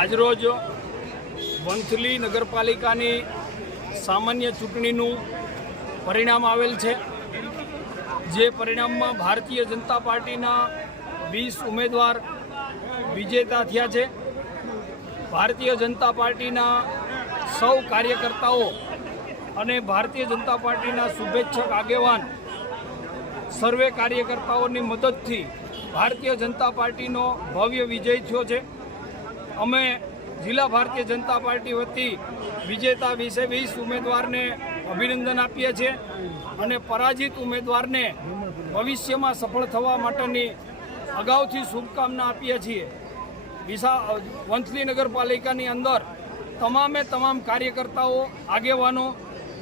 આજરોજ વંથલી નગરપાલિકાની સામાન્ય ચૂંટણીનું પરિણામ આવેલ છે. જે પરિણામમાં ભારતીય જનતા પાર્ટીના વીસ ઉમેદવાર વિજેતા થયા છે. ભારતીય જનતા પાર્ટીના સૌ કાર્યકર્તાઓ અને ભારતીય જનતા પાર્ટીના શુભેચ્છક આગેવાન સર્વે કાર્યકર્તાઓની મદદથી ભારતીય જનતા પાર્ટીનો ભવ્ય વિજય થયો છે. અમે જિલ્લા ભારતીય જનતા પાર્ટી વતી વિજેતા વીસે વીસ ઉમેદવારને અભિનંદન આપીએ છીએ અને પરાજિત ઉમેદવારને ભવિષ્યમાં સફળ થવા માટેની અગાઉથી શુભકામના આપીએ છીએ. વિશા વંથલી નગરપાલિકાની અંદર તમામે તમામ કાર્યકર્તાઓ, આગેવાનો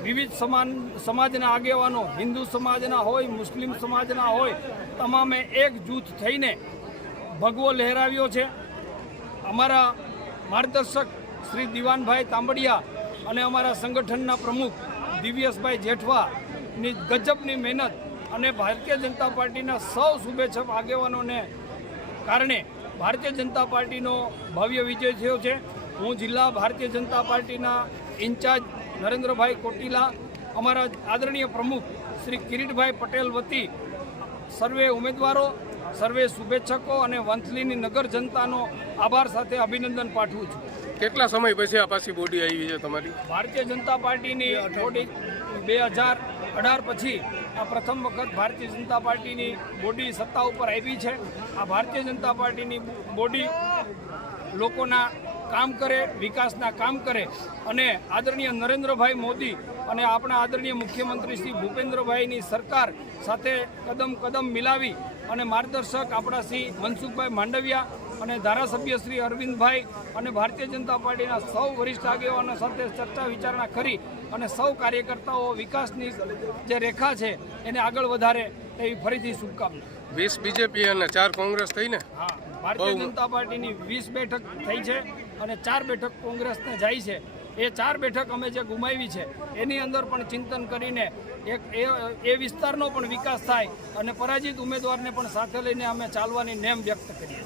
વિવિધ સમાન સમાજના આગેવાનો, હિન્દુ સમાજના હોય, મુસ્લિમ સમાજના હોય, તમામે એક જૂથ થઈને ભગવો લહેરાવ્યો છે. અમારા માર્ગદર્શક શ્રી દિવાનભાઈ તાંબડિયા અને અમારા સંગઠનના પ્રમુખ દિવ્યેશભાઈ જેઠવાની ગજબની મહેનત અને ભારતીય જનતા પાર્ટીના સૌ શુભેચ્છક આગેવાનોને કારણે ભારતીય જનતા પાર્ટીનો ભવ્ય વિજય થયો છે. હું જિલ્લા ભારતીય જનતા પાર્ટીના ઇન્ચાર્જ નરેન્દ્રભાઈ કોટીલા અમારા આદરણીય પ્રમુખ શ્રી કિરીટભાઈ પટેલ વતી સર્વે ઉમેદવારો સર્વે શુભેચ્છકો અને વંથલીની નગર જનતાનો આભાર સાથે અભિનંદન પાઠવું છું. કેટલા સમય પછી આ પાછી બોડી આવી છે તમારી? ભારતીય જનતા પાર્ટીની બોડી બે હજાર અઢાર પછી આ પ્રથમ વખત ભારતીય જનતા પાર્ટીની બોડી સત્તા ઉપર આવી છે. આ ભારતીય જનતા પાર્ટીની બોડી લોકોના કામ કરે, વિકાસના કામ કરે અને આદરણીય નરેન્દ્રભાઈ મોદી અને આપણા આદરણીય મુખ્યમંત્રી શ્રી ભૂપેન્દ્રભાઈની સરકાર સાથે કદમ કદમ મિલાવી અને માર્ગદર્શક આપણા શ્રી મનસુખભાઈ માંડવિયા અને ધારાસભ્ય શ્રી અરવિંદભાઈ અને ભારતીય જનતા પાર્ટીના સૌ વરિષ્ઠ આગેવાનો સાથે ચર્ચા વિચારણા કરી અને સૌ કાર્યકર્તાઓ વિકાસની જે રેખા છે એને આગળ વધારે એવી ફરીથી શુભકામના. વીસ બીજેપી અને ચાર કોંગ્રેસ થઈને હા ભારતીય જનતા પાર્ટીની વીસ બેઠક થઈ છે અને ચાર બેઠક કોંગ્રેસને જાય છે. એ ચાર બેઠક અમે જે ગુમાવી છે એની અંદર પણ ચિંતન કરીને એક એ એ વિસ્તારનો પણ વિકાસ થાય અને પરાજિત ઉમેદવારને પણ સાથે લઈને અમે ચાલવાની નેમ વ્યક્ત કરીએ